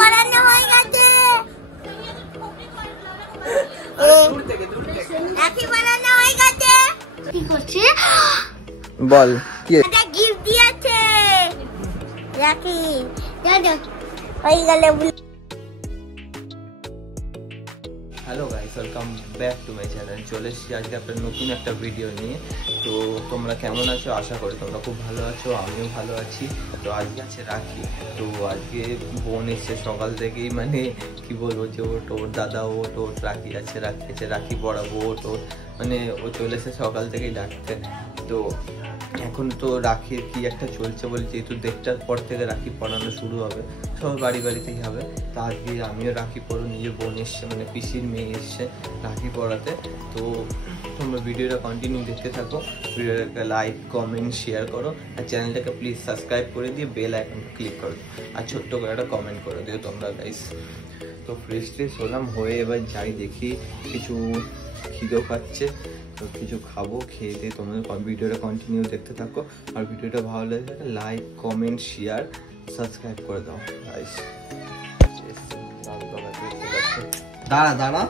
বানানো হয়ে গেছে। রাখি বানানো হয়ে গেছে। কি করছে বল? কি এটা গিফট দিয়েছে রাখি। জানো হয়ে গেল। Hello guys, welcome back to my channel. চলে এসেছি আজকে আপনার নতুন একটা ভিডিও নিয়ে। তো তোমরা কেমন আছো? আশা করি তোমরা খুব ভালো আছো, আমিও ভালো আছি। তো আজকে আছে রাখি। তো আজকে বোন এসছে সকাল থেকেই, মানে কি বলবো, যে ওর দাদা ওর রাখি আছে, রাখি পড়াবো ওর মানে ও চলে এসে সকাল থেকেই ডাকতে। তো এখন তো রাখির কি একটা চলছে বলছে, যেহেতু দেড়টার পর থেকে রাখি পড়ানো শুরু হবে, সবাই বাড়িতেই হবে। তা আজকে আমিও রাখি পড়ো, নিজে বোন এসছে, মানে পিসির মেয়ে এসছে রাখি পড়াতে। তো তোমরা ভিডিওটা কন্টিনিউ দেখতে থাকো, ভিডিওটাকে লাইক কমেন্ট শেয়ার করো, আর চ্যানেলটাকে প্লিজ সাবস্ক্রাইব করে দিয়ে বেল আইকনটা ক্লিক করো, আর ছোট্ট করে একটা কমেন্ট করে দিও তোমরা গাইস। তো ফ্রেশ হলাম, হয়ে এবার যাই দেখি কিছু খিদেও পাচ্ছে, তো কিছু খাবো, খেয়ে দিয়ে তোমাদের ভিডিওটা কন্টিনিউ দেখতে থাকো। আর ভিডিওটা ভালো লাগে লাইক কমেন্ট শেয়ার সাবস্ক্রাইব করে দাও গাইস। দাঁড়া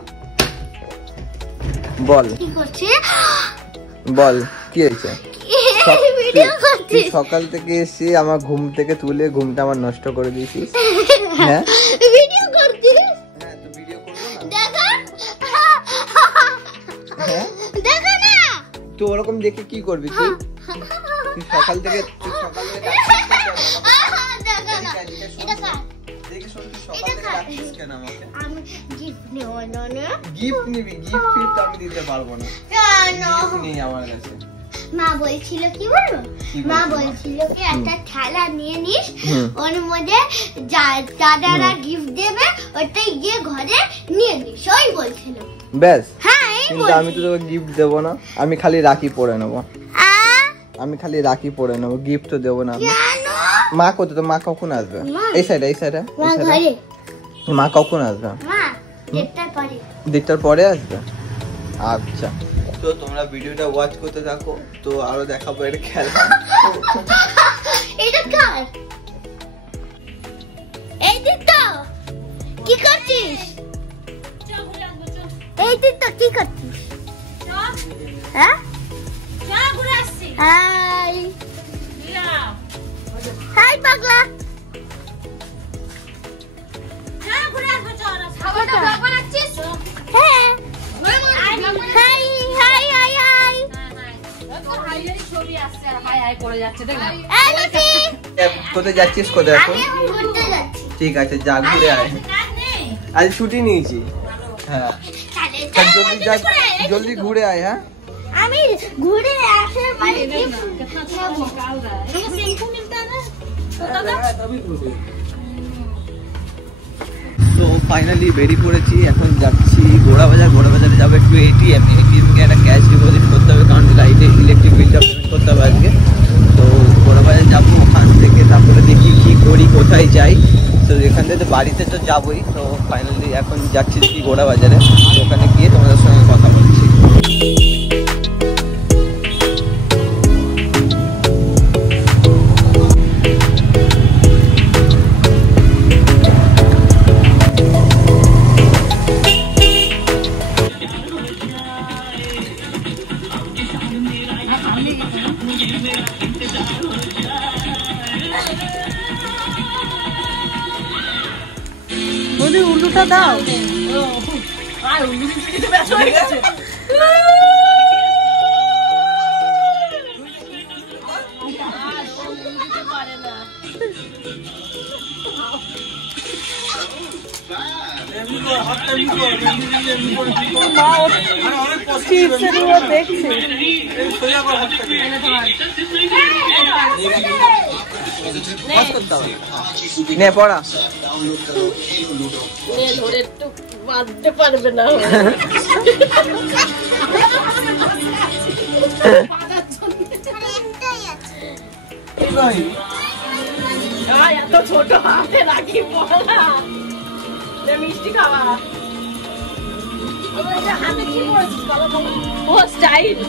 বল কি করছে? বল কি হয়েছে? সকাল থেকে এসে আমার ঘুম থেকে তুলে ঘুমটা আমার নষ্ট করে দিয়েছিস। হ্যাঁ ভিডিও করছিস? হ্যাঁ তো ভিডিও করবো না? দেখা হ্যাঁ দেখা না তুই ওরকম দেখে কি করবি? তুই সকাল থেকে মা বলছিল কি বলবো, মা বলছিল কি একটা থালা নিয়ে নিস, ওর মধ্যে দাদারা গিফট দেবে, ওটাই গিয়ে ঘরে নিয়ে নিস, ওই বলছিল। ব্যাস? হ্যাঁ, কিন্তু আমি তো তোকে গিফট দেবো না, আমি খালি রাখি পরে নেবো। গিফট তো দেবো না। মা কোথায়? তো মা কখন আসবে? এই সাইডে মা কখন আসবে? দেড়টার পরে আসবে। আচ্ছা, তো তোমরা ভিডিওটা ওয়াচ করতে থাকো, তো আরো দেখাবো এটা খেলা। এটা কার? এই দিতো কি করছিস? এই দিতো কি করছিস? হ্যাঁ ঘুরে আসছি। হাই হাই পাগলা, ঘুরে আসবো। চল খাবারটা বানাচ্ছিস? হ্যাঁ হাই হাই হাই হাই কোথায় যাচ্ছিস? কোথায় এখন? ঠিক আছে, যা ঘুরে আয়। আজ ছুটি নিয়েছি। হ্যাঁ জলদি ঘুরে আয়। হ্যাঁ আমি ঘুরে আসার পরে তো ফাইনালি বেরিয়ে পড়েছি, এখন যাচ্ছি গোড়াবাজারে যাবো একটু এটিএম কে একটা ক্যাশ ডিপোজিট করতে হবে, কারণ লাইটে ইলেকট্রিক বিলটা পেমেন্ট করতে হবে আজকে। তো গোড়াবাজার যাবো, ওখান থেকে তারপরে দেখি কি করি, কোথায় যাই। তো এখান থেকে বাড়িতে তো যাবোই। তো ফাইনালি এখন যাচ্ছি কি গোড়াবাজারে, তো ওখানে গিয়ে তোমাদের সঙ্গে কথা বলছি। উল্লুটা দাও। নে পড়া ধরে একটু বাঁধতে পারবে না। এত ছোট হাতে রাখি পড়া, মিষ্টি খাওয়া হাতে কি পড়েছিস? ও স্টাইল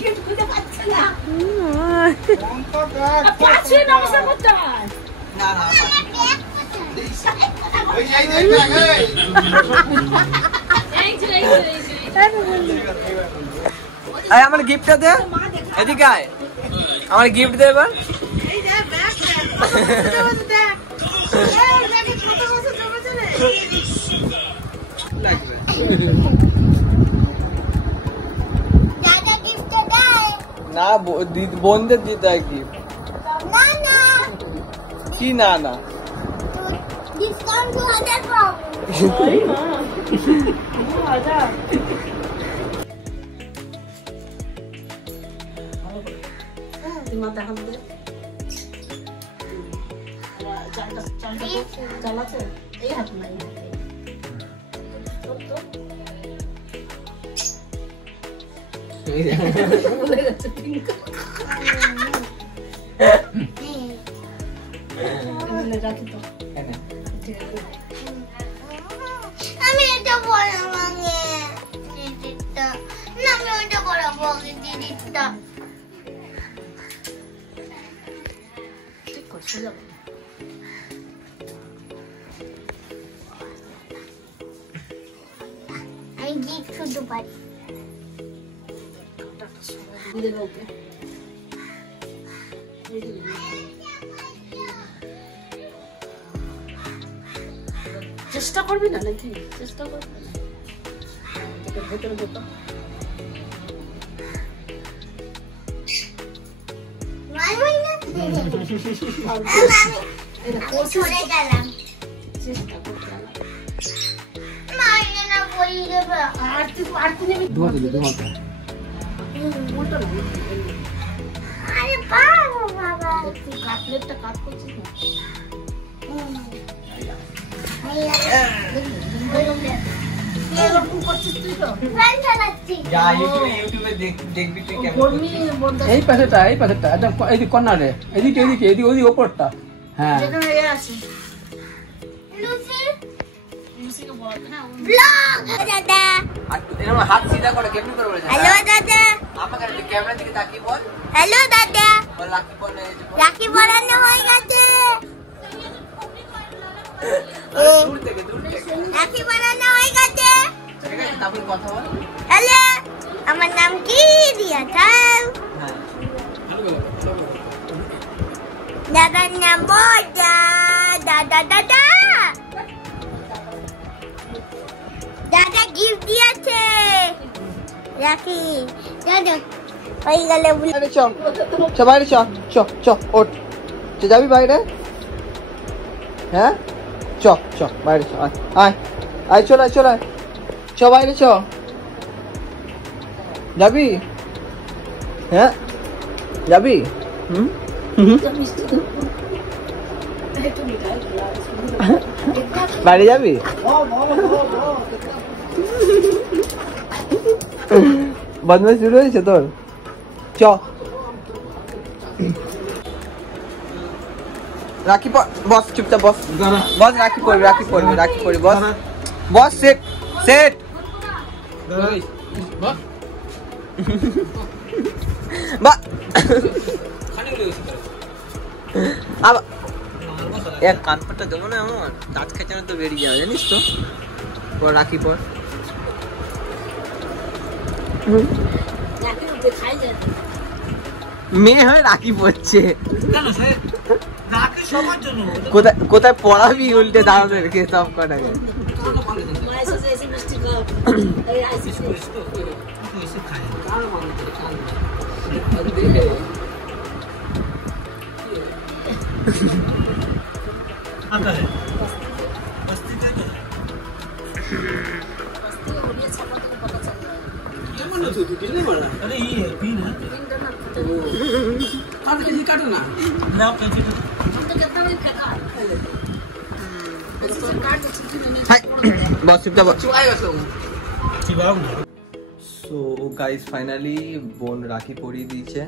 গিফট খুঁজে পাচ্ছে না। পাঁচে নমস্কার করতে হয়। না না আমার গিফটটা দে, এদিকে আয়, আমার গিফট দে এবার। না বোনদের দিতে হয় গিফট। কি না না ডিসকাউন্ট 2000 পাবো। মাথা হাত দে। চালাচ্ছে এই হাত নাই। বলে গেছে পিঙ্ক। রাখি তো। আমি এটা বড় মাঙে দিদিটা না, আমি ওইটা করাবো দিদিটা। ঠিক করছে যাবে। আমি গিফট শুধু পারি। চেষ্টা করবি না নাকি? চেষ্টা করবি না ভেতরে ঢোকা। চলে গেলাম। চেষ্টা করতে হবে। মাইনে না বই দেবে। আরতি নেবে। উল্টো না। আরে বাবা বাবা, একটু কাটলেটটা কাট করছিস না? এরকম করছিস তুই তো? ফ্যান চালাচ্ছি। যা ইউটিউবে দেখবি তুই কেমন বর্মি বন্ধা এই পাশেটা একদম এদিকে কর্নারে, এদিকে ওদিকে ওপরটা। হ্যাঁ যেখানে এ আছে লুসি লুসিকে বলতে না ব্লগ। দাদা এরকম হাত সিধা করে কেমনি করে বলে? হ্যালো দাদা। আমাকে ক্যামেরা দিকে তাকিয়ে বল, হ্যালো দাদা। বল রাখি বল। রাখি পরানো হয়ে গেছে। দূর থেকে রাখি পরানো হয়ে গেছে। ঠিক আছে, তারপর কথা বল। হ্যালো, আমার নাম কি দিয়া চাও? হ্যাঁ দাদার নাম বড়া। দাদা দাদা দাদা গিফট দিয়েছে রাখি। দাদা হয়ে গেলে বাইরে চ, বাইরে চ ওঠ। যাবি বাইরে? হ্যাঁ চ বাইরে চ, আয় চল চ বাইরে চ। যাবি? হ্যাঁ যাবি? বাইরে যাবি? বদমাইশ শুরু হয়েছে তোর? চ রাখি বস, চুপচাপ বস বস। রাখি পড়বি বস। সেট এক কানপাটা দেবো না, আমার দাঁত খেঁচানো তো বেরিয়ে যাবে জানিস তো। পর রাখি পর। মেয়ে হয়ে রাখি পড়ছে, কোথায় পড়াবি উল্টে দাদাদেরকে সব কটাকে। সো গাইস ফাইনালি বোন রাখি পরিয়ে দিয়েছে।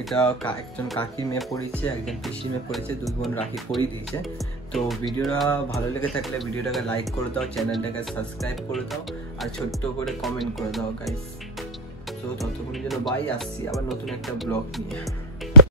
এটা একজন কাকির মেয়ে পড়িয়েছে, একজন পিসির মেয়ে পড়িয়েছে, দুই বোন রাখি পরিয়ে দিয়েছে। তো ভিডিওটা ভালো লেগে থাকলে ভিডিওটাকে লাইক করে দাও, চ্যানেলটাকে সাবস্ক্রাইব করে দাও, আর ছোট্ট করে কমেন্ট করে দাও গাইস। তো ততক্ষণের জন্য বাই, আসছি আবার নতুন একটা ব্লগ নিয়ে।